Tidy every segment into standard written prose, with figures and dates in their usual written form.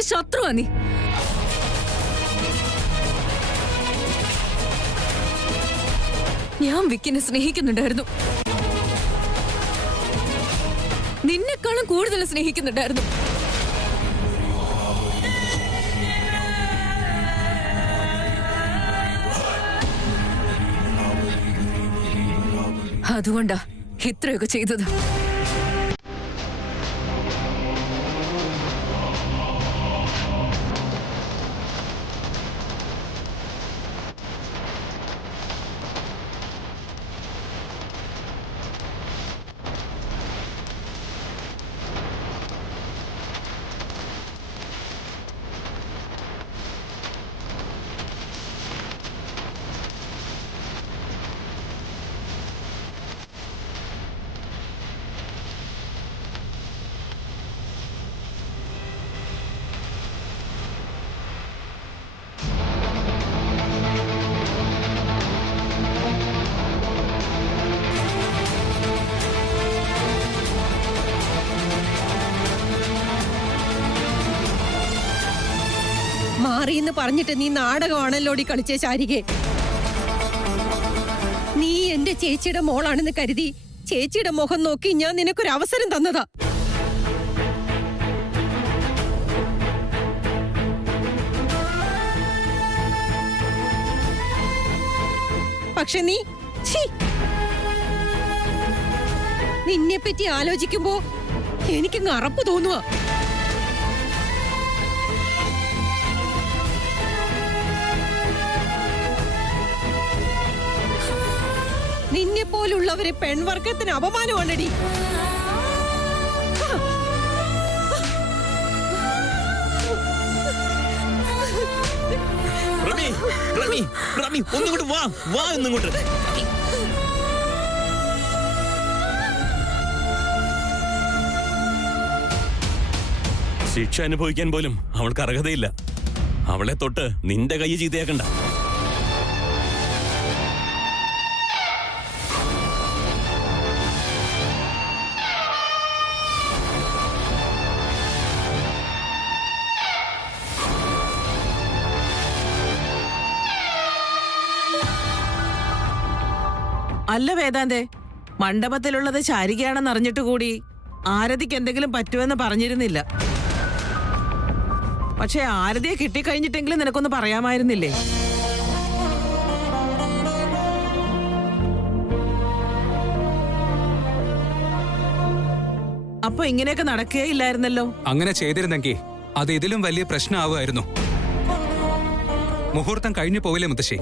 ശത്രുവാ നീ. ഞാൻ വിക്കിനെ സ്നേഹിക്കുന്നുണ്ടായിരുന്നു, നിന്നെക്കാളും കൂടുതൽ സ്നേഹിക്കുന്നുണ്ടായിരുന്നു. അതുകൊണ്ടാ ഇത്രയൊക്കെ ചെയ്തത്. മാറിയെന്ന് പറഞ്ഞിട്ട് നീ നാടകമാണല്ലോടി കളിച്ചേ ശാരികെ. നീ എന്റെ ചേച്ചിയുടെ മോളാണെന്ന് കരുതി ചേച്ചിയുടെ മുഖം നോക്കി ഞാൻ നിനക്കൊരു അവസരം തന്നതാ. പക്ഷെ നീ നിന്നെപ്പറ്റി ആലോചിക്കുമ്പോ എനിക്കങ്ങ് അറപ്പ് തോന്നുക. നിന്നെ പോലുള്ളവരെ പെൺവർഗത്തിന് അപമാനമാണടി. ശിക്ഷ അനുഭവിക്കാൻ പോലും അവൾക്ക് അർഹതയില്ല. അവളെ തൊട്ട് നിന്റെ കൈ ചീത്തയാക്കണ്ട. അല്ല വേദാന്തേ, മണ്ഡപത്തിലുള്ളത് ശാരികയാണെന്ന് അറിഞ്ഞിട്ട് കൂടി ആരതിക്ക് എന്തെങ്കിലും പറ്റുമെന്ന് പറഞ്ഞിരുന്നില്ല. പക്ഷെ ആരതിയെ കിട്ടിക്കഴിഞ്ഞിട്ടെങ്കിലും നിനക്കൊന്ന് പറയാമായിരുന്നില്ലേ? അപ്പൊ ഇങ്ങനെയൊക്കെ നടക്കുകയില്ലായിരുന്നല്ലോ. അങ്ങനെ ചെയ്തിരുന്നെങ്കിൽ അത് ഇതിലും വലിയ പ്രശ്നമാവുമായിരുന്നു. മുഹൂർത്തം കഴിഞ്ഞു പോവില്ലേ മുത്തശ്ശി?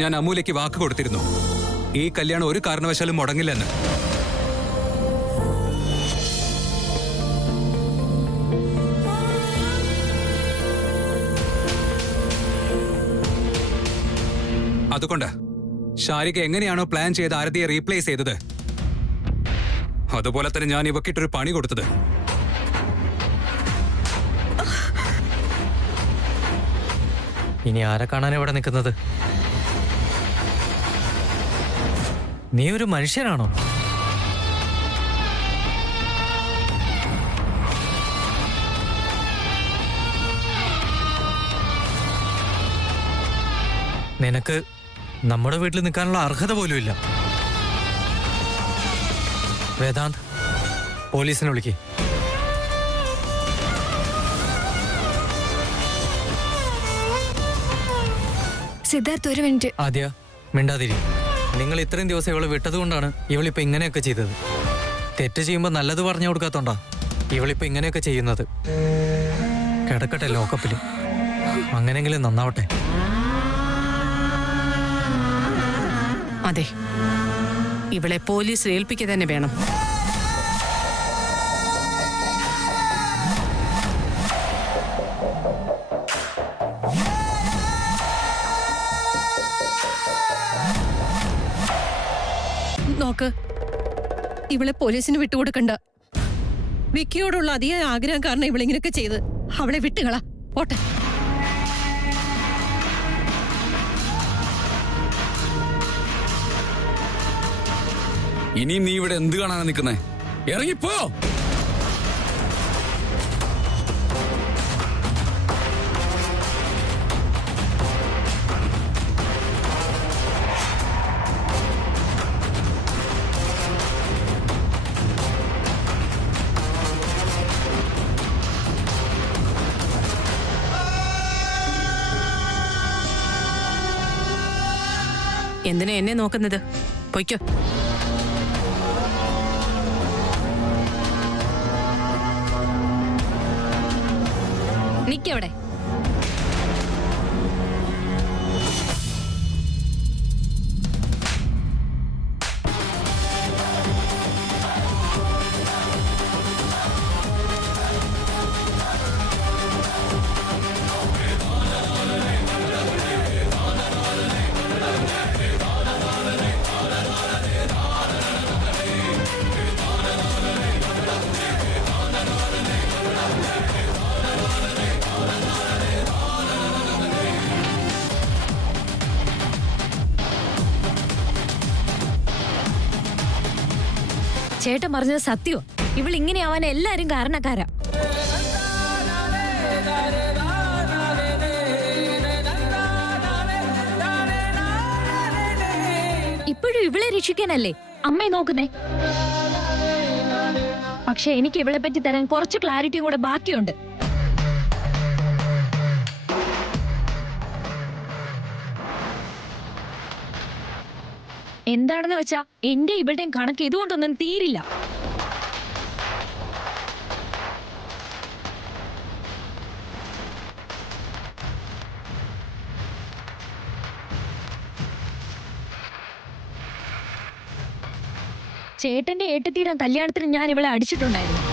ഞാൻ അമൂലയ്ക്ക് വാക്ക് കൊടുത്തിരുന്നു, ഈ കല്യാണം ഒരു കാരണവശാലും മുടങ്ങില്ലെന്ന്. അതുകൊണ്ട് ശാരിക എങ്ങനെയാണോ പ്ലാൻ ചെയ്ത് ആരതിയെ റീപ്ലേസ് ചെയ്തത്, അതുപോലെ തന്നെ ഞാൻ ഇവക്കിട്ടൊരു പണി കൊടുത്തത്. ഇനി ആരെ കാണാൻ ഇവിടെ നിൽക്കുന്നത്? നീ ഒരു മനുഷ്യനാണോ? നിനക്ക് നമ്മുടെ വീട്ടിൽ നിൽക്കാനുള്ള അർഹത പോലും ഇല്ല. വേദാന്ത്, പോലീസിനെ വിളിക്ക്. സിദ്ധാർത്ഥ്, ഒരു മിനിറ്റ്. ആദ്യ മിണ്ടാതിരി. നിങ്ങൾ ഇത്രയും ദിവസം ഇവളെ വിട്ടതുകൊണ്ടാണ് ഇവളിപ്പോ ഇങ്ങനെയൊക്കെ ചെയ്തത്. തെറ്റ് ചെയ്യുമ്പോൾ നല്ലത് പറഞ്ഞു കൊടുക്കാത്തോണ്ടാ ഇവളിപ്പോ ഇങ്ങനെയൊക്കെ ചെയ്യുന്നത്. കിടക്കട്ടെ ലോക്കപ്പിൽ, അങ്ങനെങ്കിലും നന്നാവട്ടെ. അതെ, ഇവളെ പോലീസിൽ ഏൽപ്പിക്കുക തന്നെ വേണം. നോക്ക്, ഇവളെ പോലീസിന് വിട്ടുകൊടുക്കണ്ട. വിക്കിയോടുള്ള അതിയായ ആഗ്രഹം കാരണം ഇവളിങ്ങനെയൊക്കെ ചെയ്ത്. അവളെ വിട്ടുകളാ, പോട്ടെ. ഇനിയും നീ ഇവിടെ എന്ത് കാണാനാ നിൽക്കുന്നേ? ഇറങ്ങിപ്പോ. എന്തിനാ എന്നെ നോക്കുന്നത്? പൊയ്ക്കോ. നിക്കവിടെ. ചേട്ടൻ പറഞ്ഞത് സത്യോ? ഇവൾ ഇങ്ങനെയാവാൻ എല്ലാരും കാരണക്കാരാ. ഇപ്പോഴും ഇവളെ രക്ഷിക്കാനല്ലേ അമ്മയെ നോക്കുന്നേ. പക്ഷെ എനിക്ക് ഇവളെ പറ്റി തരാൻ കുറച്ച് ക്ലാരിറ്റിയും കൂടെ ബാക്കിയുണ്ട്. എന്താണെന്ന് വെച്ചാ എന്റെ ഇവളുടെയും കണക്ക് ഇതുകൊണ്ടൊന്നും തീരില്ല. ചേട്ടന്റെ ഏട്ടത്തിയുടെ കല്യാണത്തിന് ഞാൻ ഇവളെ അടിച്ചിട്ടുണ്ടായിരുന്നു.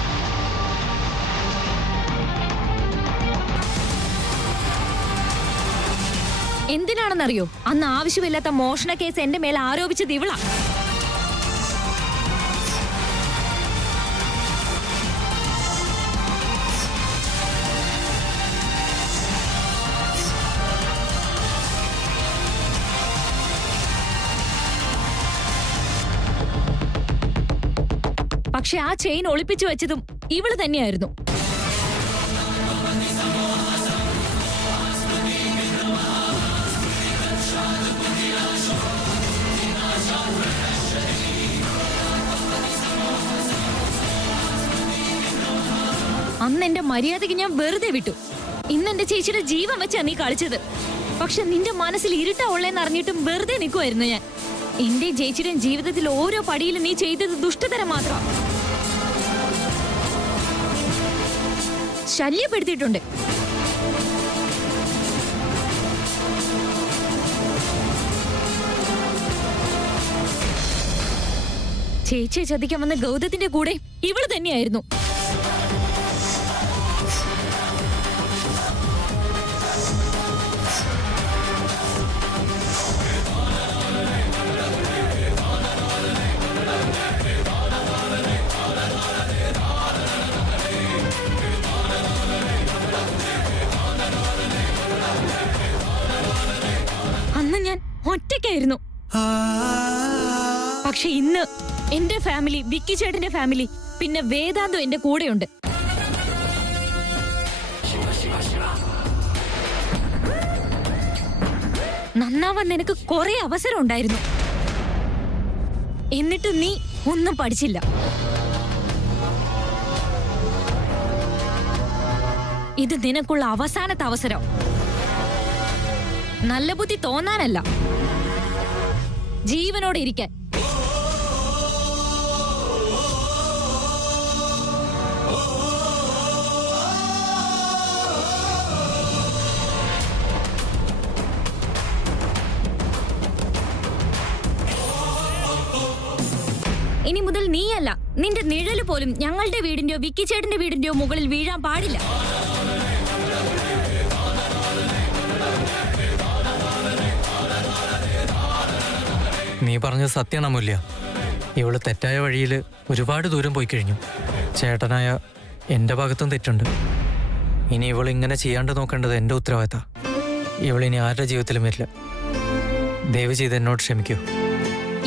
എന്തിനാണെന്നറിയോ? അന്ന് ആവശ്യമില്ലാത്ത മോഷണ കേസ് എന്റെ മേൽ ആരോപിച്ചത് ഇവളാ. പക്ഷെ ആ ചെയിൻ ഒളിപ്പിച്ചു വെച്ചതും ഇവള് തന്നെയായിരുന്നു. അന്ന് എന്റെ മര്യാദയ്ക്ക് ഞാൻ വെറുതെ വിട്ടു. ഇന്ന് എന്റെ ചേച്ചിയുടെ ജീവൻ വെച്ചാ നീ കളിച്ചത്. പക്ഷെ നിന്റെ മനസ്സിൽ ഇരുട്ടാ ഉള്ളേന്ന് അറിഞ്ഞിട്ടും വെറുതെ നിൽക്കുമായിരുന്നു ഞാൻ. എന്റെ ചേച്ചിയുടെയും ജീവിതത്തിൽ ഓരോ പടിയിലും നീ ചെയ്തത് ദുഷ്ടതരം മാത്രം. ശല്യപ്പെടുത്തിയിട്ടുണ്ട്. ചേച്ചിയെ ചതിക്കാൻ വന്ന ഗൗതത്തിന്റെ കൂടെ ഇവള് തന്നെയായിരുന്നു. അന്ന് ഞാൻ ഒറ്റയ്ക്കായിരുന്നു. പക്ഷെ ഇന്ന് എന്റെ ഫാമിലി, വിക്കി ചേട്ടന്റെ ഫാമിലി, പിന്നെ വേദാന്തം എന്റെ കൂടെയുണ്ട്. നന്നാവാൻ നിനക്ക് കുറെ അവസരം ഉണ്ടായിരുന്നു. എന്നിട്ട് നീ ഒന്നും പഠിച്ചില്ല. ഇത് നിനക്കുള്ള അവസാനത്തെ അവസരം. നല്ല ബുദ്ധി തോന്നാനല്ല, ജീവനോടെ ഇരിക്കാൻ. ഇനി മുതൽ നീയല്ല, നിന്റെ നിഴല് പോലും ഞങ്ങളുടെ വീടിന്റെയോ വിക്കി ചേട്ടന്റെ വീടിന്റെയോ മുകളിൽ വീഴാൻ പാടില്ല. നീ പറഞ്ഞത് സത്യമാണ് അമൂല്യ. ഇവള് തെറ്റായ വഴിയിൽ ഒരുപാട് ദൂരം പോയി കഴിഞ്ഞു. ചേട്ടനായ എൻ്റെ ഭാഗത്തും തെറ്റുണ്ട്. ഇനി ഇവളിങ്ങനെ ചെയ്യാണ്ട് നോക്കേണ്ടത് എൻ്റെ ഉത്തരവാദിത്ത. ഇവളിനി ആരുടെ ജീവിതത്തിലും വരില്ല. ദയവ് ചെയ്ത് എന്നോട് ക്ഷമിക്കൂ.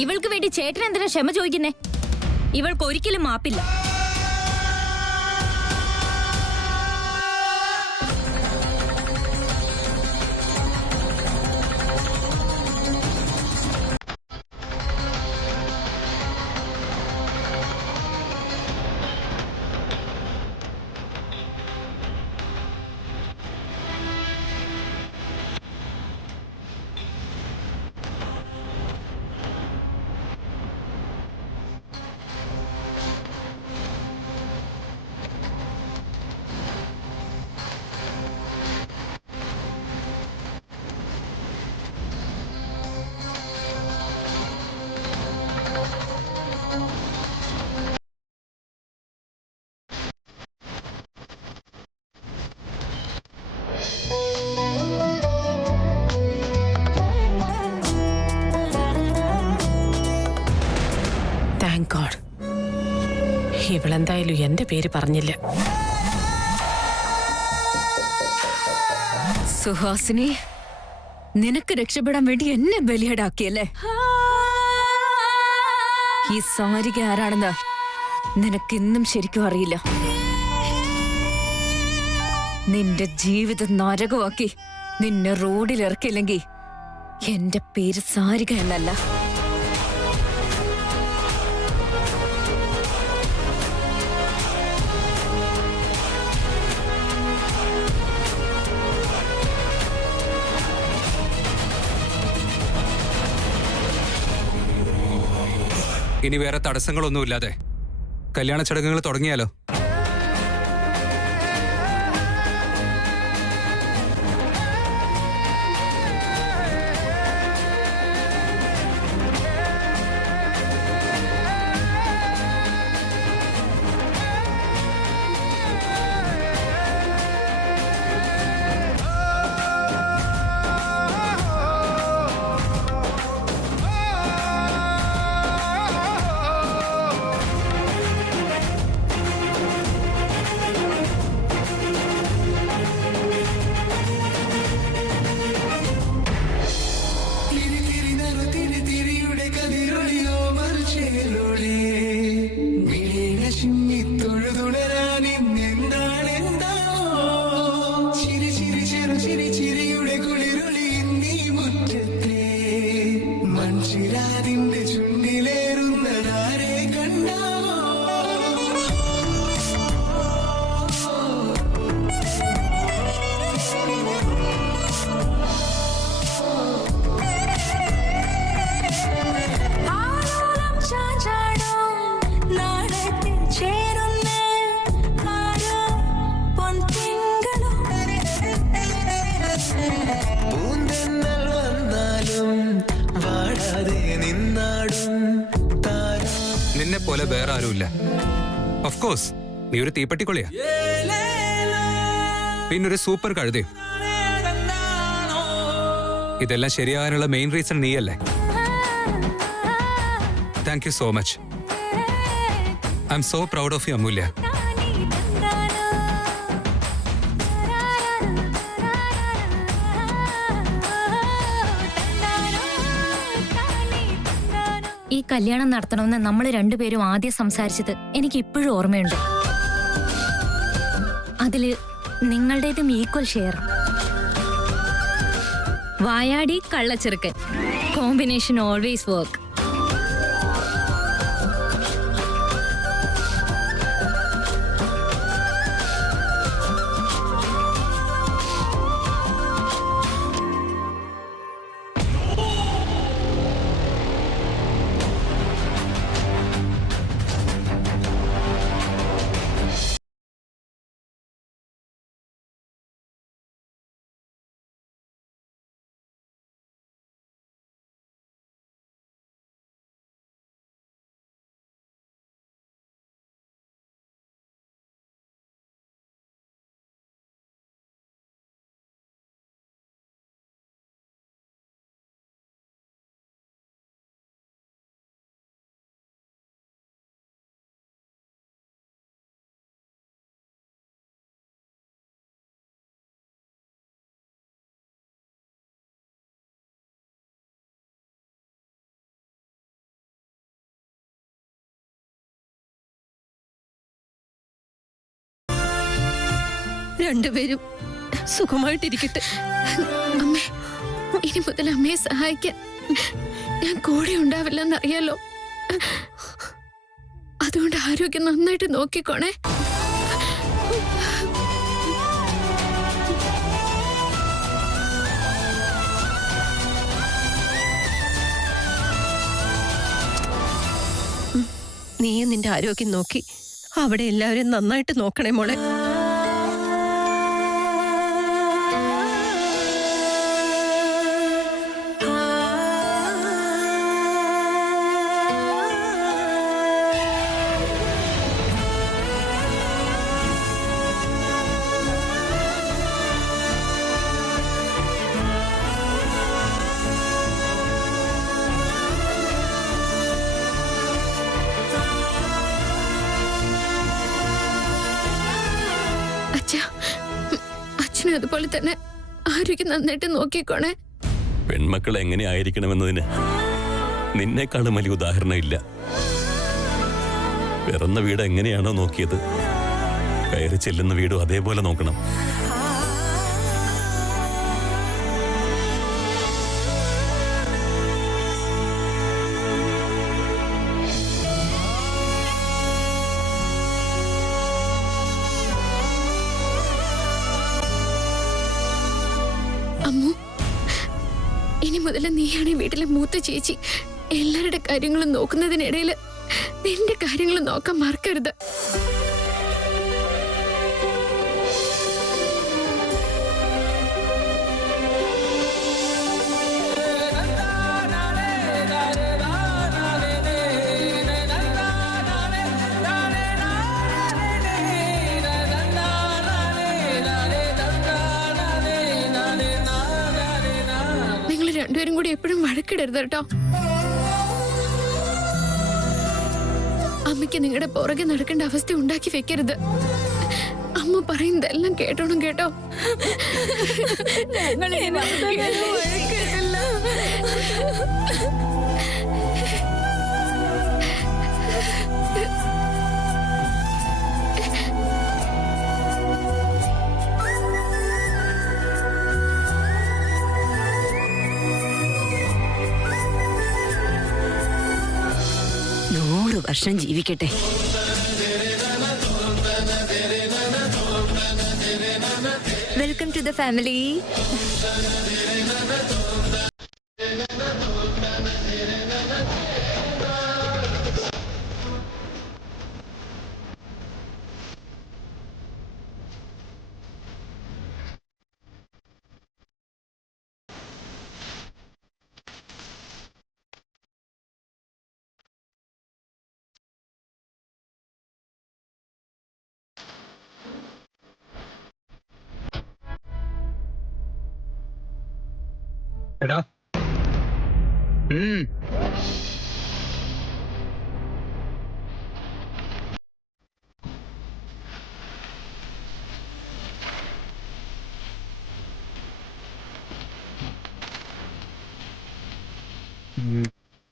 ഇവൾക്ക് വേണ്ടി ചേട്ടൻ എന്തിനാ ക്ഷമ ചോദിക്കുന്നേ? ഇവൾക്ക് ഒരിക്കലും മാപ്പില്ല. താങ്ക് ഗോഡ്, ഇവളെന്തായാലും എന്റെ പേര് പറഞ്ഞില്ല. സുഹാസിനി, നിനക്ക് രക്ഷപ്പെടാൻ വേണ്ടി എന്നെ ബലിയാടാക്കിയല്ലേ? ഈ സാരിക ആരാണെന്ന് നിനക്കിന്നും ശരിക്കും അറിയില്ല. നിന്റെ ജീവിതം നരകമാക്കി നിന്നെ റോഡിൽ ഇറക്കില്ലെങ്കിൽ എന്റെ പേര് സാരിക എന്നല്ല. ഇനി വേറെ തടസ്സങ്ങളൊന്നുമില്ലാതെ കല്യാണ ചടങ്ങുകൾ തുടങ്ങിയാലോ? നിന്നെ പോലെ വേറെ ആരുമില്ല. ഓഫ് കോഴ്സ് നീ ഒരു തീപ്പെട്ടിക്കൊള്ളിയാ, പിന്നൊരു സൂപ്പർ കഴുതയും. ഇതെല്ലാം ശരിയാകാനുള്ള മെയിൻ റീസൺ നീയല്ലേ. Thank you so much. I am so proud of you Amulya. ഈ കല്യാണം നടത്തണമെന്ന് നമ്മൾ രണ്ടുപേരും ആദ്യം സംസാരിച്ചത് എനിക്ക് ഇപ്പോഴും ഓർമ്മയുണ്ട്. അതില് നിങ്ങളുടേതും ഈക്വൽ ഷെയർ. വായാടി കള്ളച്ചെറുക്കൻ കോമ്പിനേഷൻ ഓൾവേസ് വർക്ക്. രണ്ടുപേരും സുഖമായിട്ടിരിക്കട്ടെ. അമ്മേ, ഇനി മുതൽ അമ്മയെ സഹായിക്കാൻ ഞാൻ കൂടെ ഉണ്ടാവില്ലെന്നറിയാലോ. അതുകൊണ്ട് ആരോഗ്യം നന്നായിട്ട് നോക്കിക്കോണേ. നീയും നിന്റെ ആരോഗ്യം നോക്കി അവിടെ എല്ലാവരും നന്നായിട്ട് നോക്കണേ മോളെ. അച്ഛനും അതുപോലെ തന്നെ ആരോഗ്യം നന്നായിട്ട് നോക്കിക്കോണേ. പെൺമക്കൾ എങ്ങനെയായിരിക്കണമെന്നതിന് നിന്നെക്കാളും വലിയ ഉദാഹരണം ഇല്ല. പിറന്ന വീട് എങ്ങനെയാണോ നോക്കിയത്, കയറി ചെല്ലുന്ന വീടും അതേപോലെ നോക്കണം. അമ്മു, ഇനി മുതൽ നീയാണ് ഈ വീട്ടിലെ മൂത്ത ചേച്ചി. എല്ലാവരുടെ കാര്യങ്ങളും നോക്കുന്നതിനിടയിൽ നിന്റെ കാര്യങ്ങൾ നോക്കാൻ മറക്കരുത്. രണ്ടുപേരും കൂടി എപ്പോഴും വഴക്കിടരുത് കേട്ടോ. അമ്മയ്ക്ക് നിങ്ങളുടെ പുറകെ നടക്കേണ്ട അവസ്ഥ ഉണ്ടാക്കി വെക്കരുത്. അമ്മ പറയുന്നതെല്ലാം കേട്ടോണം കേട്ടോ. വർഷം ജീവിക്കട്ടെ. Welcome to the family. എടാ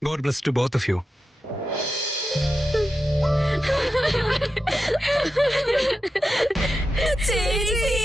God bless to both of you. ചേച്ചി